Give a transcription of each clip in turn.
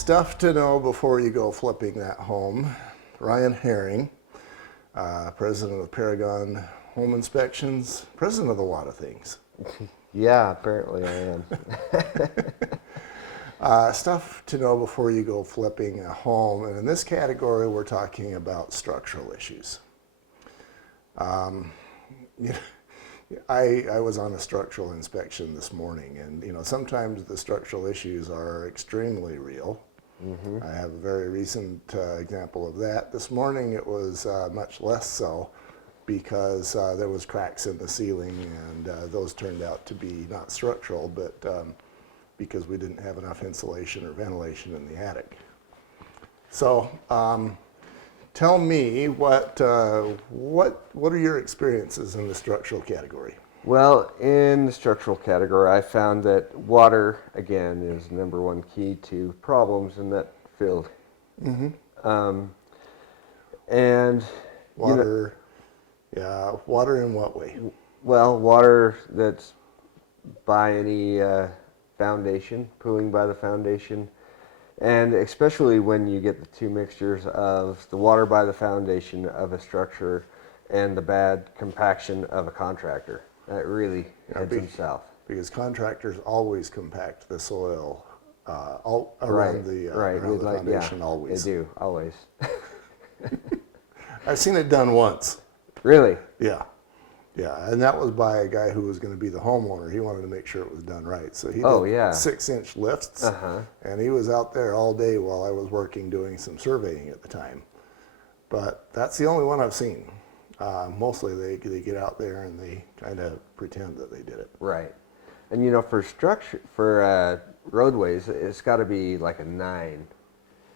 Stuff to know before you go flipping that home. Ryan Herring, president of Paragon Home Inspections, president of a lot of things. Yeah, apparently I am. Stuff to know before you go flipping a home. And in this category, we're talking about structural issues. You know, I was on a structural inspection this morning, and sometimes the structural issues are extremely real. Mm-hmm. I have a very recent example of that. This morning it was much less so because there was cracks in the ceiling, and those turned out to be not structural, but because we didn't have enough insulation or ventilation in the attic. So tell me, what are your experiences in the structural category? Well, in the structural category, I found that water, again, is the number one key to problems in that field. Mm-hmm. And water, water in what way? Well, water that's by any foundation, pooling by the foundation. And especially when you get the two mixtures of the water by the foundation of a structure and the bad compaction of a contractor. That really heads them south. Because contractors always compact the soil all around the foundation, always. They do, always. I've seen it done once. Really? Yeah. Yeah, and that was by a guy who was going to be the homeowner. He wanted to make sure it was done right. So he did 6-inch lifts, and he was out there all day while I was working doing some surveying at the time. But that's the only one I've seen. Mostly they get out there and they kind of pretend that they did it. Right. And for roadways, it's got to be like a 9.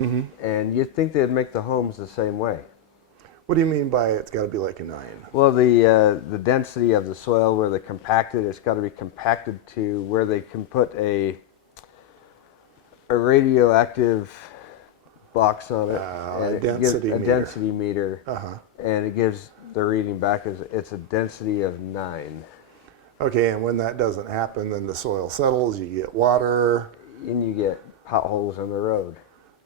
Mm-hmm. And you'd think they'd make the homes the same way. What do you mean by it's got to be like a 9? Well, the density of the soil where they compacted, it's got to be compacted to where they can put a radioactive box on it, and a density meter, and it gives the reading back as it's a density of 9. Okay, and when that doesn't happen, then the soil settles, you get water. And you get potholes on the road.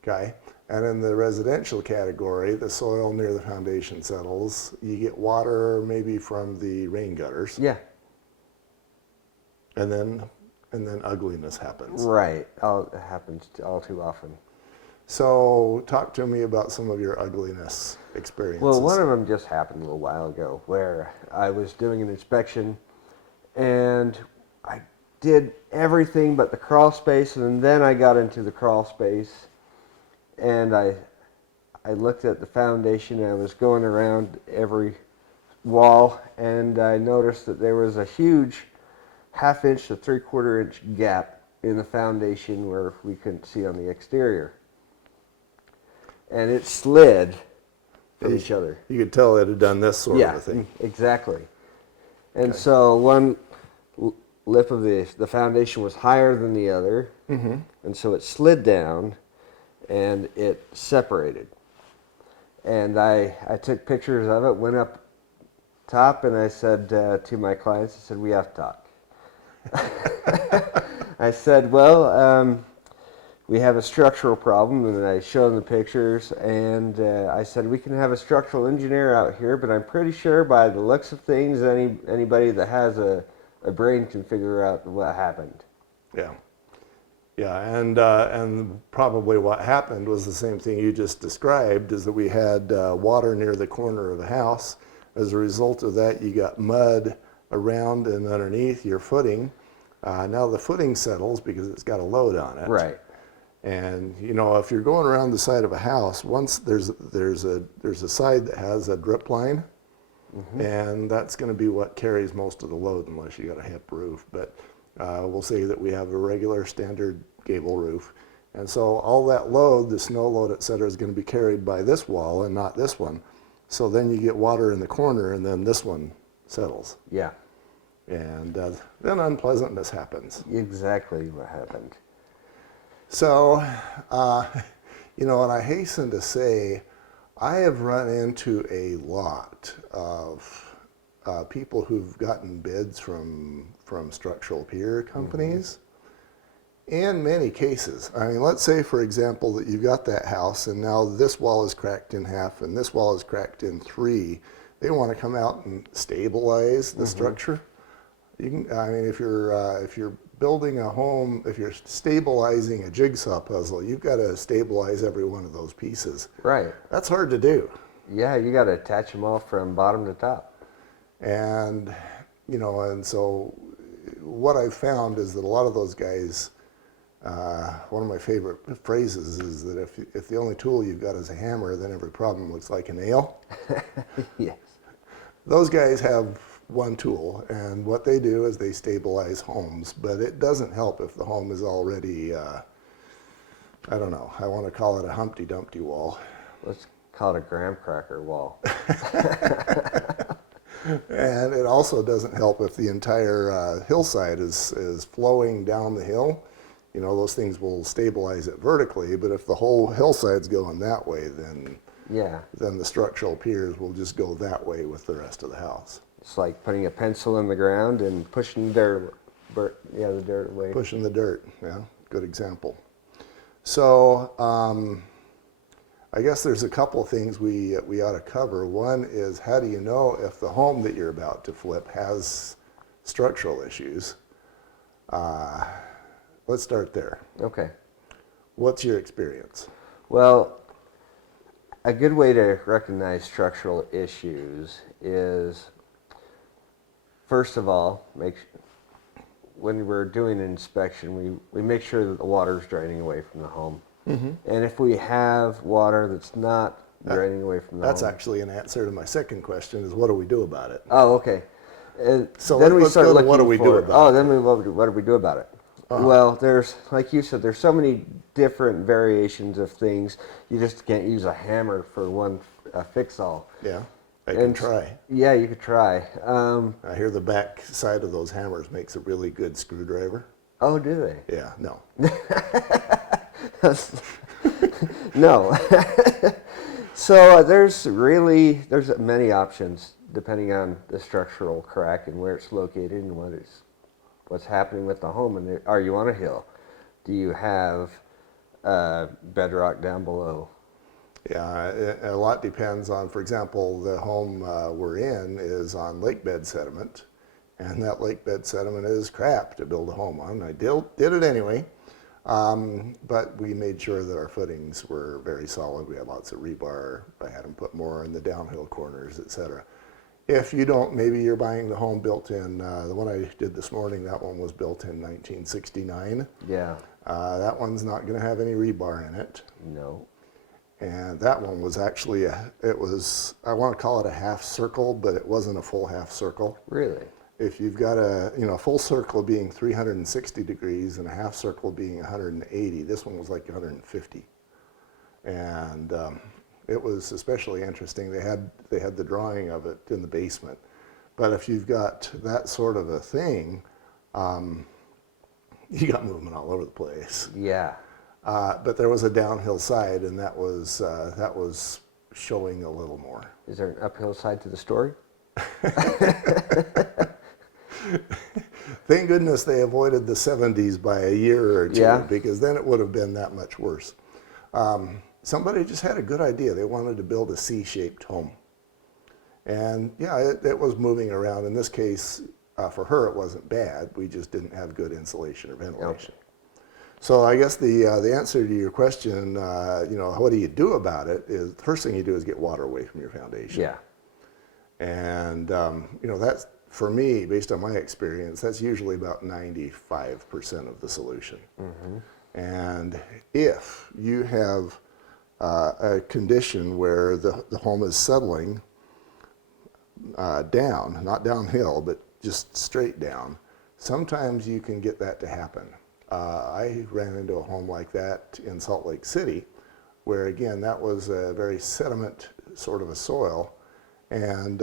Okay. And in the residential category, the soil near the foundation settles. You get water maybe from the rain gutters. Yeah. And then ugliness happens. Right. It happens all too often. So talk to me about some of your ugliness experiences. Well, one of them just happened a little while ago where I was doing an inspection and I did everything but the crawl space, and then I got into the crawl space. And I looked at the foundation, and I was going around every wall, and I noticed that there was a huge 1/2 inch to 3/4 inch gap in the foundation where we couldn't see on the exterior. And it slid from each other. You could tell it had done this sort of a thing. Yeah, exactly. And so one lip of the foundation was higher than the other, and so it slid down, and it separated. And I took pictures of it, went up top, and I said to my clients, I said, we have to talk. I said, well, we have a structural problem, and I showed them the pictures, and I said, we can have a structural engineer out here, but I'm pretty sure by the looks of things, anybody that has a brain can figure out what happened. Yeah. Yeah, and probably what happened was the same thing you just described, is that we had water near the corner of the house. As a result of that, you got mud around and underneath your footing. Now the footing settles because it's got a load on it. Right. And if you're going around the side of a house, once there's a side that has a drip line, and that's going to be what carries most of the load, unless you got a hip roof. But we'll say that we have a regular standard gable roof, and so all that load, the snow load, et cetera, is going to be carried by this wall and not this one. So then you get water in the corner, and then this one settles. Yeah. And then unpleasantness happens. Exactly what happened. So, and I hasten to say, I have run into a lot of people who've gotten bids from structural pier companies, In many cases, I mean, let's say, for example, that you've got that house and now this wall is cracked in half and this wall is cracked in three. They want to come out and stabilize the structure. You can, I mean, if you're building a home, if you're stabilizing a jigsaw puzzle, you've got to stabilize every one of those pieces. Right. That's hard to do. Yeah, you got to attach them all from bottom to top. And, and so what I've found is that a lot of those guys, one of my favorite phrases is that if the only tool you've got is a hammer, then every problem looks like a nail. Yes. Those guys have one tool, and what they do is they stabilize homes, but it doesn't help if the home is already, I don't know, I want to call it a Humpty Dumpty wall. Let's call it a graham cracker wall. And it also doesn't help if the entire hillside is flowing down the hill. Those things will stabilize it vertically, but if the whole hillside's going that way, then the structural piers will just go that way with the rest of the house. It's like putting a pencil in the ground and pushing the dirt away. Pushing the dirt, yeah, good example. So I guess there's a couple things we ought to cover. One is, how do you know if the home that you're about to flip has structural issues? Let's start there. Okay. What's your experience? Well, a good way to recognize structural issues is, first of all, when we're doing an inspection, we make sure that the water is draining away from the home. Mm-hmm. And if we have water that's not draining away from the home. That's actually an answer to my second question, is what do we do about it? Oh, okay. And so then let's go to what do we do about it? What do we do about it? Well, there's, like you said, there's so many different variations of things. You just can't use a hammer for one fix-all. Yeah, I can try. Yeah, you could try. I hear the back side of those hammers makes a really good screwdriver. Oh, do they? Yeah, no. No. So there's many options depending on the structural crack and where it's located and what's happening with the home. And are you on a hill? Do you have bedrock down below? Yeah, a lot depends on, for example, the home we're in is on lake bed sediment, and that lake bed sediment is crap to build a home on. I did it anyway, but we made sure that our footings were very solid. We had lots of rebar. I had them put more in the downhill corners, etc. If you don't, maybe you're buying the home built in, the one I did this morning, that one was built in 1969. Yeah. That one's not going to have any rebar in it. No. And that one was actually, I want to call it a half circle, but it wasn't a full half circle. Really? If you've got a full circle being 360 degrees and a half circle being 180, this one was like 150. And it was especially interesting. They had the drawing of it in the basement. But if you've got that sort of a thing, you got movement all over the place. Yeah. But there was a downhill side, and that was showing a little more. Is there an uphill side to the story? Thank goodness they avoided the 70s by a year or two, because then it would have been that much worse. Somebody just had a good idea. They wanted to build a C-shaped home. And yeah, it was moving around. In this case, for her, it wasn't bad. We just didn't have good insulation or ventilation. So I guess the answer to your question, what do you do about it, is the first thing you do is get water away from your foundation. Yeah. And, that's, for me, based on my experience, that's usually about 95% of the solution. Mm-hmm. And if you have a condition where the home is settling down, not downhill, but just straight down, sometimes you can get that to happen. I ran into a home like that in Salt Lake City, where again, that was a very sediment sort of a soil, and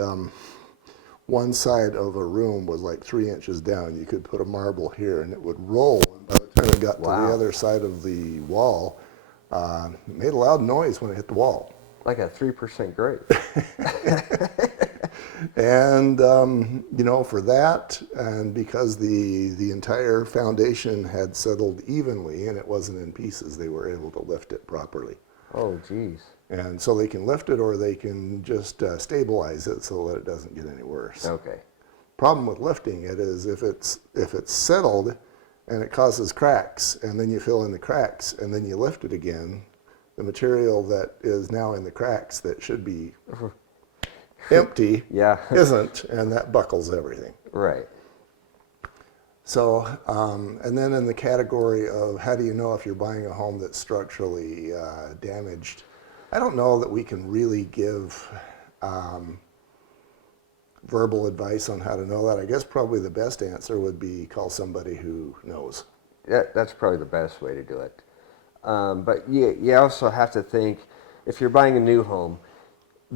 one side of a room was like 3 inches down. You could put a marble here and it would roll, and by the time it got to the other side of the wall, it made a loud noise when it hit the wall. Like a 3% grade. And for that, and because the entire foundation had settled evenly and it wasn't in pieces, they were able to lift it properly. Oh, geez. And so they can lift it, or they can just stabilize it so that it doesn't get any worse. Okay. Problem with lifting it is if it's settled and it causes cracks, and then you fill in the cracks and then you lift it again, the material that is now in the cracks that should be empty Yeah. isn't, and that buckles everything. Right. So, and then in the category of how do you know if you're buying a home that's structurally damaged, I don't know that we can really give verbal advice on how to know that. I guess probably the best answer would be call somebody who knows. That's probably the best way to do it. But you also have to think, if you're buying a new home,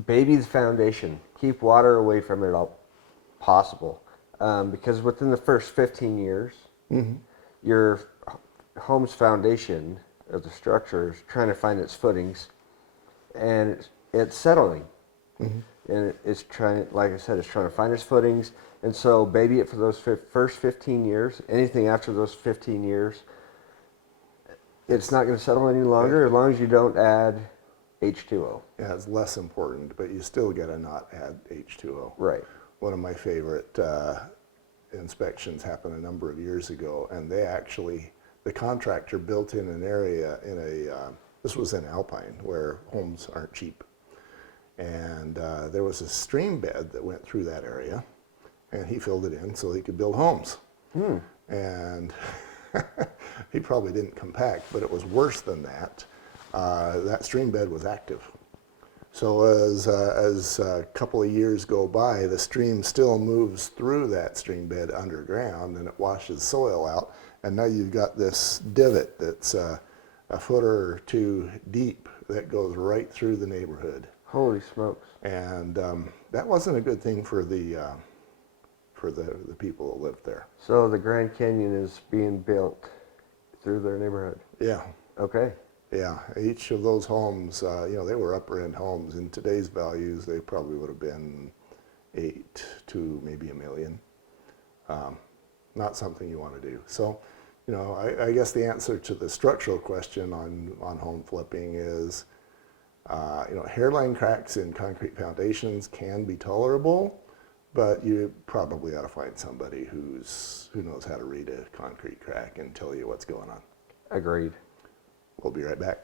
baby the foundation. Keep water away from it all possible. Because within the first 15 years, your home's foundation of the structure is trying to find its footings, and it's settling. And it's trying, like I said, it's trying to find its footings. And so baby it for those first 15 years. Anything after those 15 years, it's not going to settle any longer as long as you don't add H2O. Yeah, it's less important, but you still got to not add H2O. Right. One of my favorite inspections happened a number of years ago, and the contractor built in an area this was in Alpine, where homes aren't cheap. And there was a stream bed that went through that area, and he filled it in so he could build homes. And he probably didn't compact, but it was worse than that. That stream bed was active. So as a couple of years go by, the stream still moves through that stream bed underground, and it washes soil out. And now you've got this divot that's a foot or two deep that goes right through the neighborhood. Holy smokes. And that wasn't a good thing for the people that lived there. So the Grand Canyon is being built through their neighborhood. Yeah. Okay. Yeah, each of those homes, they were upper end homes. In today's values, they probably would have been 8 to maybe $1 million. Not something you want to do. So, I guess the answer to the structural question on home flipping is, hairline cracks in concrete foundations can be tolerable, but you probably ought to find somebody who knows how to read a concrete crack and tell you what's going on. Agreed. We'll be right back.